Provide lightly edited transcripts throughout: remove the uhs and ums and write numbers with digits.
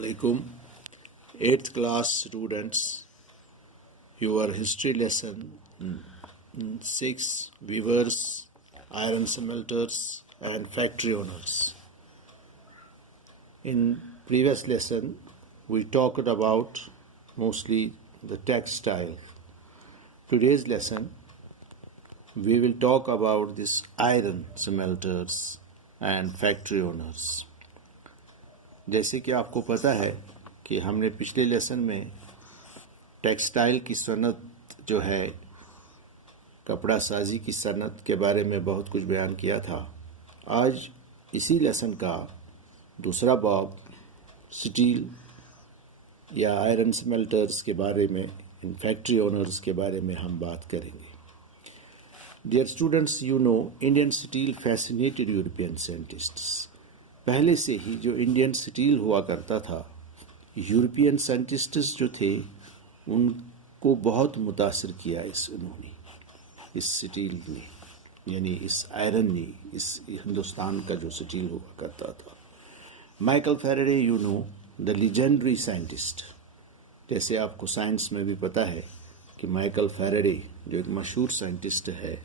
Assalamualaikum. 8th class students, your history lesson 6, weavers, iron smelters and factory owners. In previous lesson, we talked about mostly the textile. Today's lesson, we will talk about this iron smelters and factory owners. جیسے کہ آپ کو پتہ ہے کہ ہم نے پچھلے لیسن میں ٹیکسٹائل کی صنعت جو ہے کپڑا سازی کی صنعت کے بارے میں بہت کچھ بیان کیا تھا. آج اسی لیسن کا دوسرا باب سٹیل یا آئرن سمیلٹرز کے بارے میں فیکٹری اونرز کے بارے میں ہم بات کریں گے. Dear students, you know Indian steel fascinated European scientists. پہلے سے ہی جو انڈین سٹیل ہوا کرتا تھا, یورپین سائنٹسٹس جو تھے ان کو بہت متاثر کیا انہوں نے, اس سٹیل نے, یعنی اس آئرن نے, اس ہندوستان کا جو سٹیل ہوا کرتا تھا. Michael Faraday, you know the legendary scientist. جیسے آپ کو سائنس میں بھی پتہ ہے کہ مائیکل فیراڈے جو ایک مشہور سائنٹسٹ ہے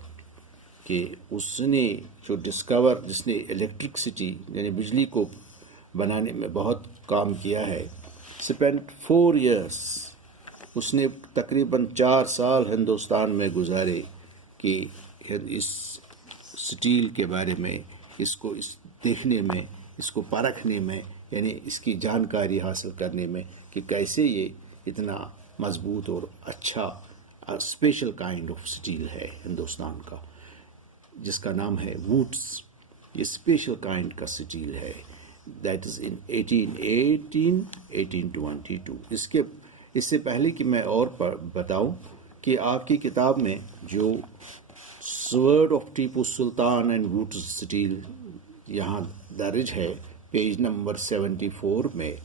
کہ اس نے جو جس نے الیکٹرکسٹی یعنی بجلی کو بنانے میں بہت کام کیا ہے, اسپینڈ 4 ایئرس, اس نے تقریباً 4 سال ہندوستان میں گزارے کہ اس سٹیل کے بارے میں, اس کو دیکھنے میں, اس کو پرکھنے میں, یعنی اس کی جانکاری حاصل کرنے میں کہ کیسے یہ اتنا مضبوط اور اچھا اسپیشل کائنڈ آف سٹیل ہے ہندوستان کا, جس کا نام ہے ووڈس. یہ اسپیشل کائنڈ کا سٹیل ہے. دیٹ از ان 1822. اس سے پہلے کہ میں اور بتاؤں کہ آپ کی کتاب میں جو sword of Tipu Sultan and wootz steel یہاں درج ہے پیج نمبر 74 میں,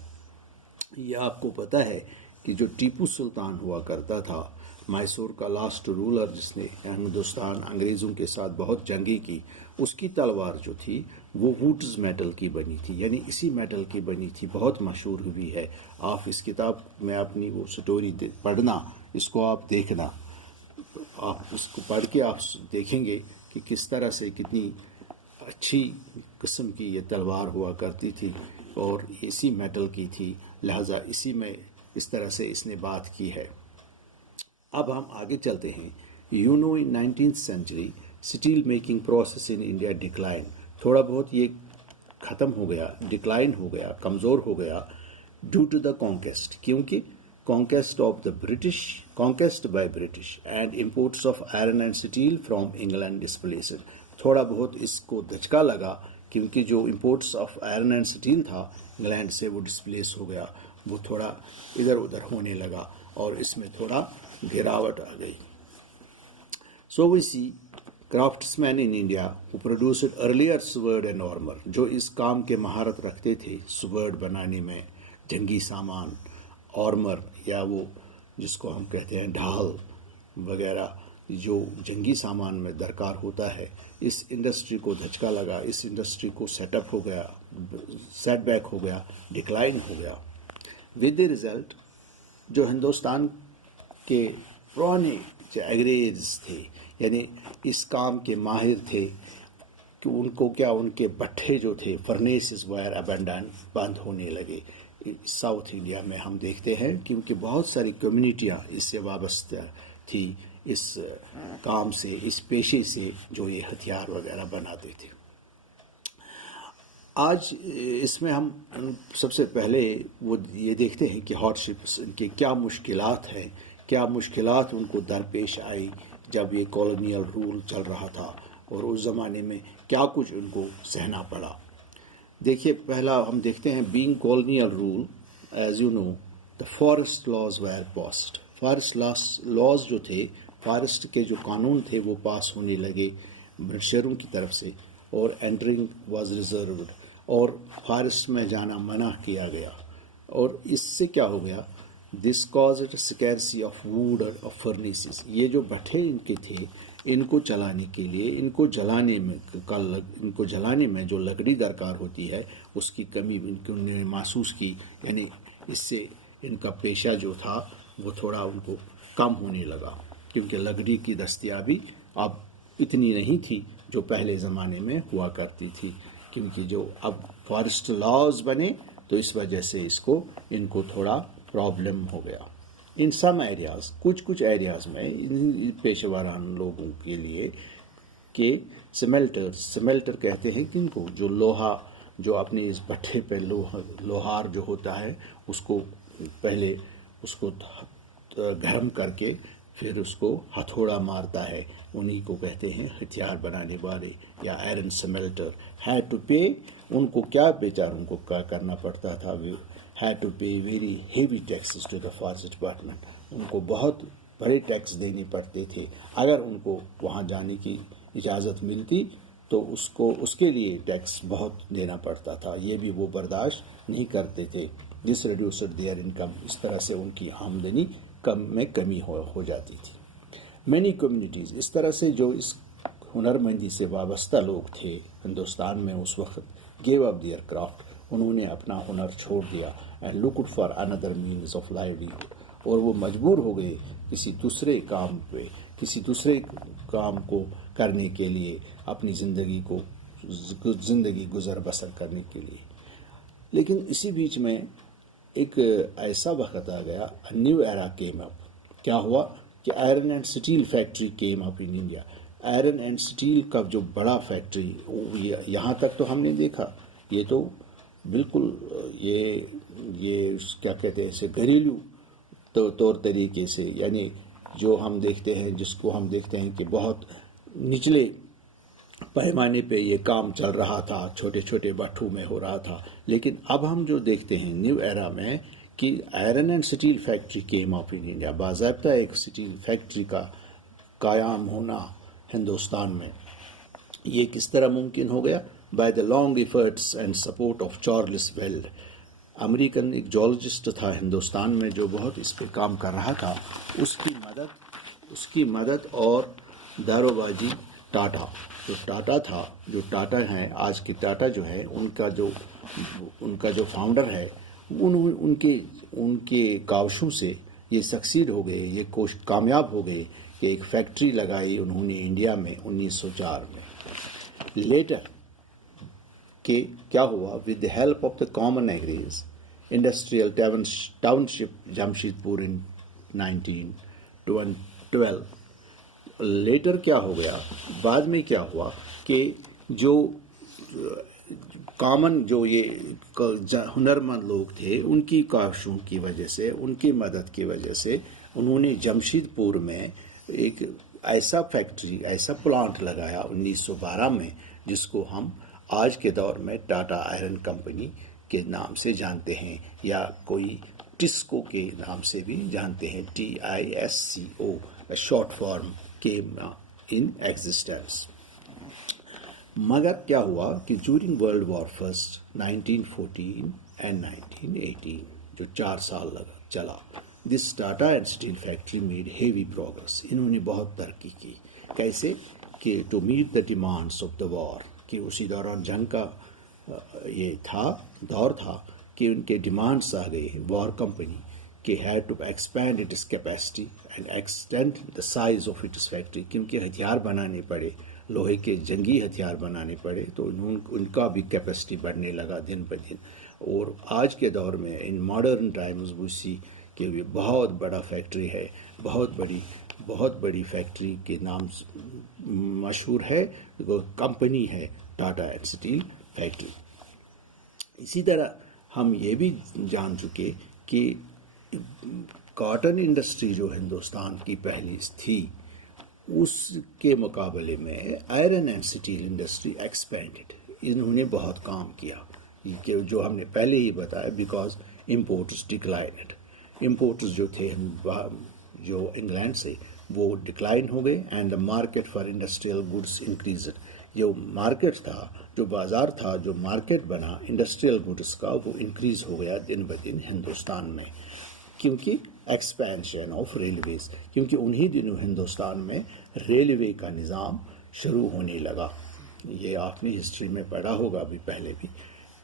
یہ آپ کو پتہ ہے کہ جو ٹیپو سلطان ہوا کرتا تھا, میسور کا لاسٹ رولر جس نے ہندوستان انگریزوں کے ساتھ بہت جنگی کی, اس کی تلوار جو تھی وہ ووڈز میٹل کی بنی تھی, یعنی اسی میٹل کی بنی تھی. بہت مشہور ہوئی ہے. آپ اس کتاب میں اپنی وہ سٹوری پڑھنا, اس کو آپ دیکھنا, آپ اس کو پڑھ کے آپ دیکھیں گے کہ کس طرح سے کتنی اچھی قسم کی یہ تلوار ہوا کرتی تھی اور اسی میٹل کی تھی, لہذا اسی میں اس طرح سے اس نے بات کی ہے. اب ہم آگے چلتے ہیں. You know in 19th century steel making process in India decline. تھوڑا بہت یہ ختم ہو گیا, ڈکلائن ہو گیا, کمزور ہو گیا ڈیو ٹو دا کانکیسٹ, کیونکہ conquest of the British, conquest by British and imports of iron and steel from England displaced. تھوڑا بہت اس کو دھچکا لگا کیونکہ جو imports of iron and steel تھا انگلینڈ سے وہ ڈسپلیس ہو گیا, وہ تھوڑا ادھر ادھر ہونے لگا اور اس میں تھوڑا گراوٹ آ گئی. So we see craftsmen in India who produced earlier sword and armour, جو اس کام کے مہارت رکھتے تھے سورڈ بنانے میں, جنگی سامان, آرمر یا وہ جس کو ہم کہتے ہیں ڈھال وغیرہ, جو جنگی سامان میں درکار ہوتا ہے. اس انڈسٹری کو دھچکا لگا, اس انڈسٹری کو سیٹ اپ ہو گیا, سیٹ بیک ہو گیا, ڈکلائن ہو گیا. ود دی ریزلٹ جو ہندوستان کے پرانے جو انگریز تھے, یعنی اس کام کے ماہر تھے, کہ ان کو کیا ان کے بٹھے جو تھے فرنیسز وائر ابنڈن بند ہونے لگے. ساؤتھ انڈیا میں ہم دیکھتے ہیں کیونکہ بہت ساری کمیونٹیاں اس سے وابستہ تھی, اس کام سے, اس پیشے سے, جو یہ ہتھیار وغیرہ بناتے تھے. آج اس میں ہم سب سے پہلے وہ یہ دیکھتے ہیں کہ ہارڈ شپس ان کے کیا مشکلات ہیں, کیا مشکلات ان کو درپیش آئی جب یہ کالونیل رول چل رہا تھا, اور اس زمانے میں کیا کچھ ان کو سہنا پڑا. دیکھیے, پہلا ہم دیکھتے ہیں being colonial rule. As you know the forest laws were passed. Forest laws جو تھے, فارسٹ کے جو قانون تھے وہ پاس ہونے لگے برٹشروں کی طرف سے, اور انٹرنگ واز ریزروڈ, اور فارسٹ میں جانا منع کیا گیا. اور اس سے کیا ہو گیا, دس کازڈ سکیرسی آف ووڈ آف فرنیسز. یہ جو بٹھے ان کے تھے ان کو چلانے کے لیے ان کو جلانے میں جو لکڑی درکار ہوتی ہے اس کی کمی انہوں نے محسوس کی، یعنی اس سے ان کا پیشہ جو تھا وہ تھوڑا ان کو کم ہونے لگا، کیونکہ لکڑی کی دستیابی اب اتنی نہیں تھی جو پہلے زمانے میں ہوا کرتی تھی، کیونکہ جو اب فارسٹ لاز بنے تو اس وجہ سے ان کو تھوڑا پرابلم ہو گیا۔ ان سم ایریاز، کچھ ایریاز میں پیشہ وران لوگوں کے لیے کہ سمیلٹر کہتے ہیں جن کو جو لوہا جو اپنی اس بٹھے پہ لوہار جو ہوتا ہے اس کو پہلے اس کو گرم کر کے پھر اس کو ہتھوڑا مارتا ہے، انہی کو کہتے ہیں ہتھیار بنانے والے یا آئرن سمیلٹر۔ ہیڈ ٹو پے، ان کو کیا بیچاروں کو کیا کرنا پڑتا تھا، had to pay very heavy taxes to the forest department، ان کو بہت بڑے ٹیکس دینے پڑتے تھے۔ اگر ان کو وہاں جانے کی اجازت ملتی تو اس کے لیے ٹیکس بہت دینا پڑتا تھا، یہ بھی وہ برداشت نہیں کرتے تھے۔ دس ریڈیوسڈ دیئر انکم، اس طرح سے ان کی آمدنی میں کمی ہو جاتی تھی۔ مینی کمیونٹیز، اس طرح سے جو اس ہنرمندی سے وابستہ لوگ تھے ہندوستان میں اس وقت، گیو اپ دیئر کرافٹ، انہوں نے اپنا ہنر چھوڑ دیا، and looked for other means of livelihood, اور وہ مجبور ہو گئے کسی دوسرے کام کو کرنے کے لیے، اپنی زندگی گزر بسر کرنے کے لیے۔ لیکن اسی بیچ میں ایک ایسا وقت آ گیا، نیو ایرا کیم اپ۔ کیا ہوا کہ iron and steel factory came up in India. Iron and steel کا جو بڑا فیکٹری، یہاں تک تو ہم نے دیکھا، یہ تو بالکل یہ کیا کہتے ہیں اسے گھریلو طور طریقے سے، یعنی جو ہم دیکھتے ہیں، جس کو ہم دیکھتے ہیں کہ بہت نچلے پیمانے پہ یہ کام چل رہا تھا، چھوٹے چھوٹے بٹھوں میں ہو رہا تھا۔ لیکن اب ہم جو دیکھتے ہیں نیو ایرا میں کہ iron and steel factory came up in India, باضابطہ ایک سٹیل فیکٹری کا قیام ہونا ہندوستان میں، یہ کس طرح ممکن ہو گیا؟ By the long efforts and support of Charles valid, American ایک جیولوجسٹ تھا ہندوستان میں جو بہت اس پہ کام کر رہا تھا، اس کی مدد اور داروباجی ٹاٹا، جو ٹاٹا ہیں آج کے ٹاٹا جو ہے، ان کا جو فاؤنڈر ہے، ان کے کاوشوں سے یہ سکسیڈ ہو گئے، یہ کامیاب ہو گئے کہ ایک فیکٹری لگائی انہوں نے انڈیا میں 1904 میں۔ لیٹر کہ کیا ہوا، with the help of the common agrees industrial township Jamshedpur in 1912۔ Letter کیا ہو گیا، بعد میں کیا ہوا کہ جو کامن جو یہ ہنرمند لوگ تھے، ان کی کاوشوں کی وجہ سے، ان کی مدد کی وجہ سے انہوں نے جمشید پور میں ایک ایسا پلانٹ لگایا 1912 میں، جس کو ہم آج کے دور میں ٹاٹا آئرن کمپنی کے نام سے جانتے ہیں، یا کوئی ٹسکو کے نام سے بھی جانتے ہیں، TISCO، short form came in existence۔ مگر کیا ہوا کہ during world war first 1914 and 1918، جو 4 سال چلا، this Tata and steel factory made heavy progress, انہوں نے بہت ترقی کی۔ کیسے کہ to meet the demands of the war, کہ اسی دوران جنگ کا یہ دور تھا کہ ان کے ڈیمانڈس آ گئے وار کمپنی کہ had to expand its capacity and extend the size of its factory, کیونکہ ہتھیار بنانے پڑے، لوہے کے جنگی ہتھیار بنانے پڑے، تو ان کا بھی کیپیسٹی بڑھنے لگا دن بہ دن۔ اور آج کے دور میں ان ماڈرن ٹائمز وہ سی کہ یہ بہت بڑا فیکٹری ہے، بہت بڑی فیکٹری کے نام مشہور ہے، کمپنی ہے ٹاٹا اینڈ اسٹیل فیکٹری۔ اسی طرح ہم یہ بھی جان چکے کہ کاٹن انڈسٹری جو ہندوستان کی پہلی تھی، اس کے مقابلے میں iron and steel industry expanded, انہوں نے بہت کام کیا، کہ جو ہم نے پہلے ہی بتایا، بیکاز امپورٹس ڈکلائنڈ، امپورٹس جو تھے جو انگلینڈ سے، وہ ڈکلائن ہو گئے، and the market for industrial goods increased, جو مارکیٹ تھا، جو بازار تھا، جو مارکیٹ بنا انڈسٹریل گڈس کا، وہ انکریز ہو گیا دن بہ دن ہندوستان میں۔ کیونکہ ایکسپینشن آف ریلویز، کیونکہ انہی دنوں ہندوستان میں ریلوے کا نظام شروع ہونے لگا. یہ آپ نے ہسٹری میں پڑھا ہوگا ابھی پہلے بھی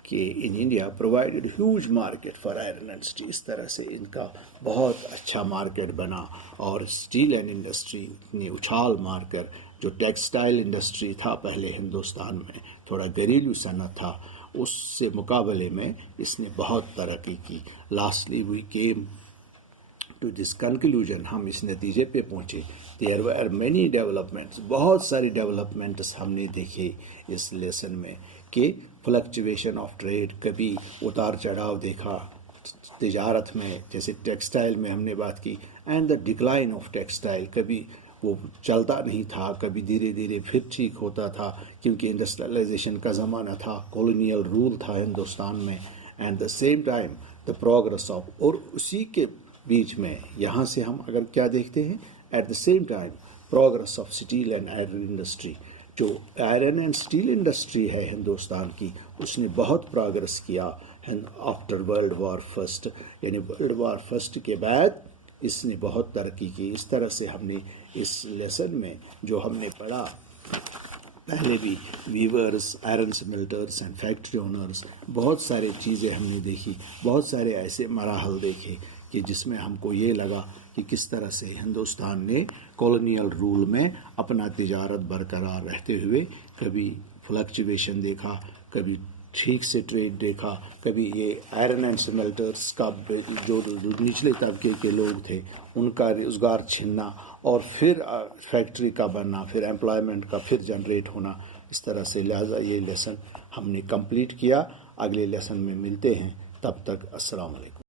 کہ in India provided huge market for iron and steel. اس طرح سے ان کا بہت اچھا مارکیٹ بنا اور اسٹیل اینڈ انڈسٹری نے اچھال مار کر، جو ٹیکسٹائل انڈسٹری تھا پہلے ہندوستان میں تھوڑا گھریلو صنعت تھا، اس سے مقابلے میں اس نے بہت ترقی کی. Lastly we came to this conclusion, ہم اس نتیجے پہ پہنچے. دیر ویر مینی ڈیولپمنٹس، بہت ساری ڈیولپمنٹس ہم نے دیکھے اس لیسن میں کہ فلکچویشن آف ٹریڈ، کبھی اتار چڑھاؤ دیکھا تجارت میں، جیسے ٹیکسٹائل میں ہم نے بات کی، and the decline of textile, کبھی وہ چلتا نہیں تھا، کبھی دھیرے دھیرے پھر ٹھیک ہوتا تھا کیونکہ انڈسٹریلائزیشن کا زمانہ تھا، کولونیل رول تھا ہندوستان میں. And the same time the progress of, اور اسی کے بیچ میں یہاں سے ہم اگر کیا دیکھتے ہیں، at the same time progress of steel and iron industry. جو آئرن اینڈ اسٹیل انڈسٹری ہے ہندوستان کی، اس نے بہت پروگرس کیا آفٹر ورلڈ وار فرسٹ، یعنی ورلڈ وار فرسٹ کے بعد اس نے بہت ترقی کی. اس طرح سے ہم نے اس لیسن میں جو ہم نے پڑھا پہلے بھی، weavers, iron smelters and factory owners, بہت سارے چیزیں ہم نے دیکھی، بہت سارے ایسے مراحل دیکھے کہ جس میں ہم کو یہ لگا کہ کس طرح سے ہندوستان نے کولونیل رول میں اپنا تجارت برقرار رہتے ہوئے کبھی فلکچویشن دیکھا، کبھی ٹھیک سے ٹریڈ دیکھا، کبھی یہ آئرن اینڈ سمیلٹرز کا جو نچلے طبقے کے لوگ تھے ان کا روزگار چھننا، اور پھر فیکٹری کا بننا، پھر امپلائمنٹ کا پھر جنریٹ ہونا. اس طرح سے لہٰذا یہ لیسن ہم نے کمپلیٹ کیا. اگلے لیسن میں ملتے ہیں، تب تک السلام علیکم.